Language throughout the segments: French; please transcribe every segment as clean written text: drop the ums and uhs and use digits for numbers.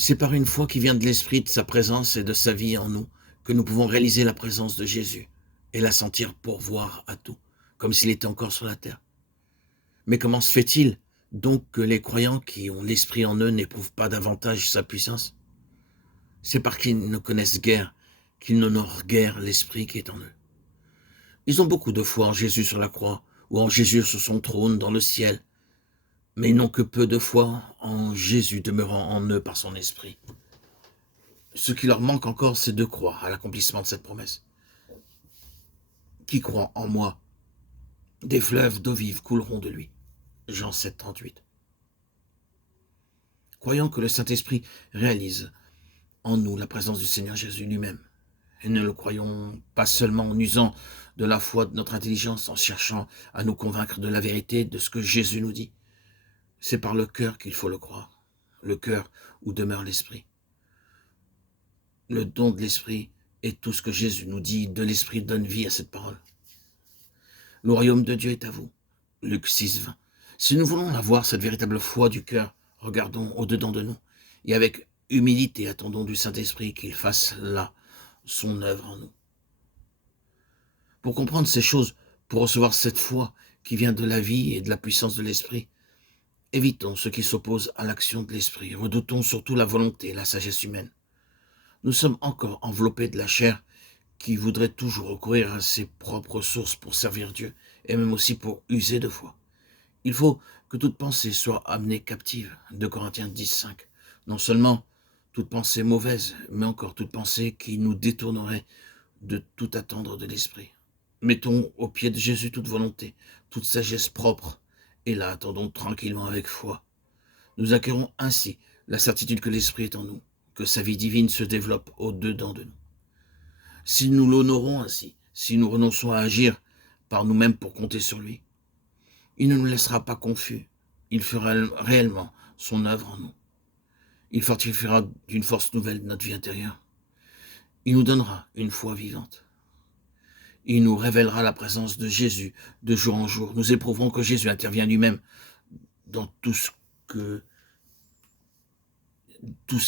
C'est par une foi qui vient de l'Esprit, de sa présence et de sa vie en nous, que nous pouvons réaliser la présence de Jésus et la sentir pourvoir à tout, comme s'il était encore sur la terre. Mais comment se fait-il donc que les croyants qui ont l'Esprit en eux n'éprouvent pas davantage sa puissance? C'est parce qu'ils ne connaissent guère, qu'ils n'honorent guère l'Esprit qui est en eux. Ils ont beaucoup de foi en Jésus sur la croix, ou en Jésus sur son trône dans le ciel, mais ils n'ont que peu de foi en Jésus demeurant en eux par son Esprit. Ce qui leur manque encore, c'est de croire à l'accomplissement de cette promesse. Qui croit en moi, des fleuves d'eau vive couleront de lui. Jean 7, 38. Croyons que le Saint-Esprit réalise en nous la présence du Seigneur Jésus lui-même. Et ne le croyons pas seulement en usant de la foi de notre intelligence, en cherchant à nous convaincre de la vérité de ce que Jésus nous dit. C'est par le cœur qu'il faut le croire, le cœur où demeure l'Esprit. Le don de l'Esprit est tout ce que Jésus nous dit, de l'Esprit donne vie à cette parole. Le royaume de Dieu est à vous. Luc 6, 20. Si nous voulons avoir cette véritable foi du cœur, regardons au-dedans de nous et avec humilité attendons du Saint-Esprit qu'il fasse là son œuvre en nous. Pour comprendre ces choses, pour recevoir cette foi qui vient de la vie et de la puissance de l'Esprit, évitons ce qui s'oppose à l'action de l'Esprit, redoutons surtout la volonté et la sagesse humaine. Nous sommes encore enveloppés de la chair qui voudrait toujours recourir à ses propres sources pour servir Dieu, et même aussi pour user de foi. Il faut que toute pensée soit amenée captive, 2 Corinthiens 10, 5. Non seulement toute pensée mauvaise, mais encore toute pensée qui nous détournerait de tout attendre de l'Esprit. Mettons au pied de Jésus toute volonté, toute sagesse propre, et là attendons tranquillement avec foi. Nous acquérons ainsi la certitude que l'Esprit est en nous, que sa vie divine se développe au-dedans de nous. Si nous l'honorons ainsi, si nous renonçons à agir par nous-mêmes pour compter sur lui, il ne nous laissera pas confus. Il fera réellement son œuvre en nous. Il fortifiera d'une force nouvelle notre vie intérieure. Il nous donnera une foi vivante. Il nous révélera la présence de Jésus de jour en jour. Nous éprouverons que Jésus intervient lui-même dans tout ce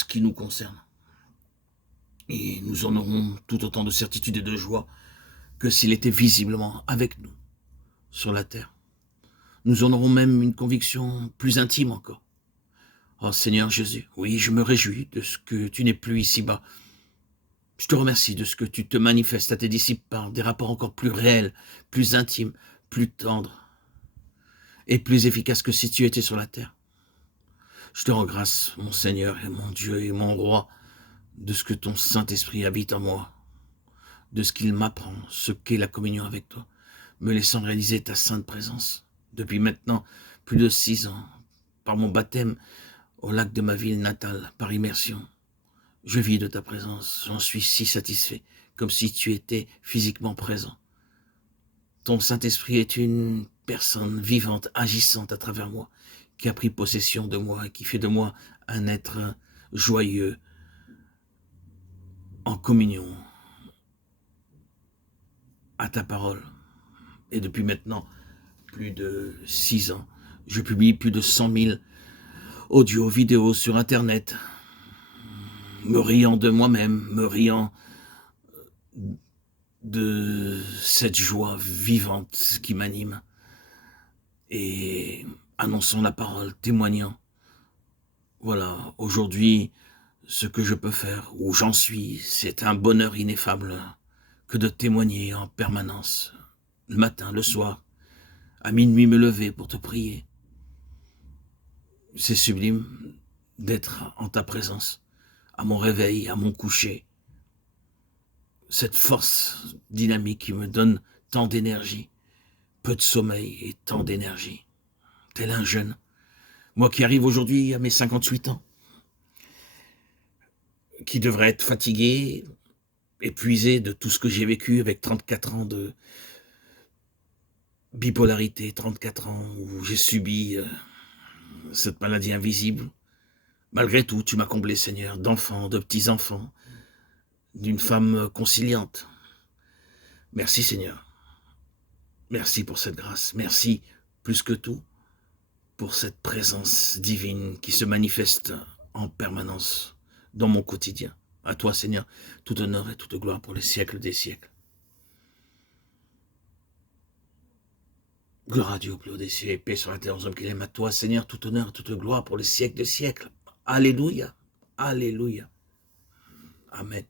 qui nous concerne. Et nous en aurons tout autant de certitude et de joie que s'il était visiblement avec nous sur la terre. Nous en aurons même une conviction plus intime encore. Oh Seigneur Jésus, oui, je me réjouis de ce que tu n'es plus ici-bas. Je te remercie de ce que tu te manifestes à tes disciples par des rapports encore plus réels, plus intimes, plus tendres et plus efficaces que si tu étais sur la terre. Je te rends grâce, mon Seigneur et mon Dieu et mon Roi, de ce que ton Saint-Esprit habite en moi, de ce qu'il m'apprend, ce qu'est la communion avec toi, me laissant réaliser ta sainte présence. Depuis maintenant plus de 6 ans, par mon baptême au lac de ma ville natale, par immersion, je vis de ta présence, j'en suis si satisfait, comme si tu étais physiquement présent. Ton Saint-Esprit est une personne vivante, agissante à travers moi, qui a pris possession de moi et qui fait de moi un être joyeux, en communion à ta parole. Et depuis maintenant plus de 6 ans, je publie plus de 100 000 audios, vidéos sur Internet, me riant de moi-même, me riant de cette joie vivante qui m'anime et annonçant la parole, témoignant. Voilà, aujourd'hui, ce que je peux faire, où j'en suis, c'est un bonheur ineffable que de témoigner en permanence, le matin, le soir, à minuit me lever pour te prier. C'est sublime d'être en ta présence, à mon réveil, à mon coucher. Cette force dynamique qui me donne tant d'énergie, peu de sommeil et tant d'énergie. Tel un jeune, moi qui arrive aujourd'hui à mes 58 ans, qui devrait être fatigué, épuisé de tout ce que j'ai vécu avec 34 ans de bipolarité, 34 ans où j'ai subi cette maladie invisible. Malgré tout, tu m'as comblé, Seigneur, d'enfants, de petits-enfants, d'une femme conciliante. Merci, Seigneur. Merci pour cette grâce. Merci, plus que tout, pour cette présence divine qui se manifeste en permanence dans mon quotidien. À toi, Seigneur, tout honneur et toute gloire pour les siècles des siècles. Gloire à Dieu au plus haut des cieux, et paix sur la terre aux hommes qu'il aime. À toi, Seigneur, tout honneur et toute gloire pour les siècles des siècles. Alléluia. Alléluia. Amen.